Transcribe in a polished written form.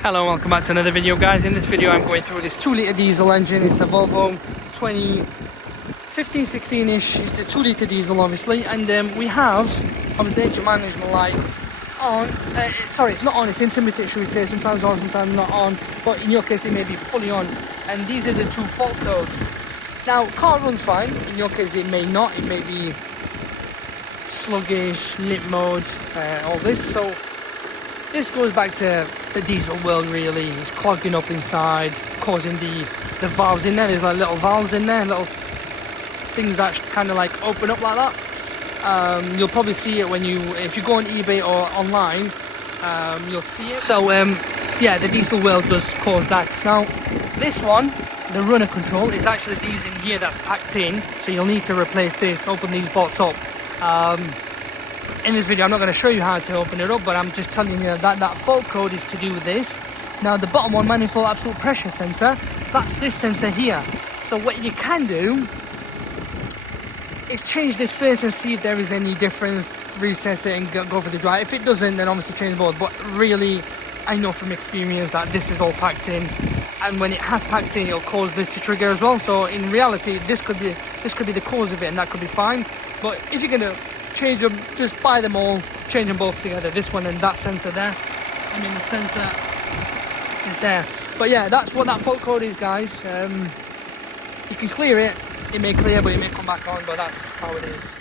Hello and welcome back to another video, guys. In this video I'm going through this 2-litre diesel engine. It's a VOLVO 2015-16ish. It's a 2-litre diesel obviously, and we have obviously engine management light on. Sorry, it's not on, it's intermittent, should we say. Sometimes on, sometimes not on, but in your case it may be fully on, and these are the two fault codes. Now, car runs fine. In your case it may not. It may be sluggish, limp mode, all this. So this goes back to the diesel world really. It's clogging up inside, causing the valves in there. There's like little valves in there, little things that kind of like open up like that. You'll probably see it when if you go on eBay or online, you'll see it. So yeah, the diesel world does cause that. Now this one, the runner control, is actually these in here that's packed in, so you'll need to replace this, open these bolts up. In this video I'm not going to show you how to open it up, but I'm just telling you that that fault code is to do with this. Now the bottom one, manifold absolute pressure sensor, that's this sensor here. So what you can do is change this first and see if there is any difference, reset it and go for the drive. If it doesn't, then obviously change both. But really, I know from experience that this is all packed in, and when it has packed in, it'll cause this to trigger as well. So in reality, this could be the cause of it, and that could be fine. But if you're gonna change them, just buy them all, change them both together, this one and that sensor there, and then the sensor is there. But yeah, that's what that fault code is, guys. You can clear it, it may clear, but it may come back on, but that's how it is.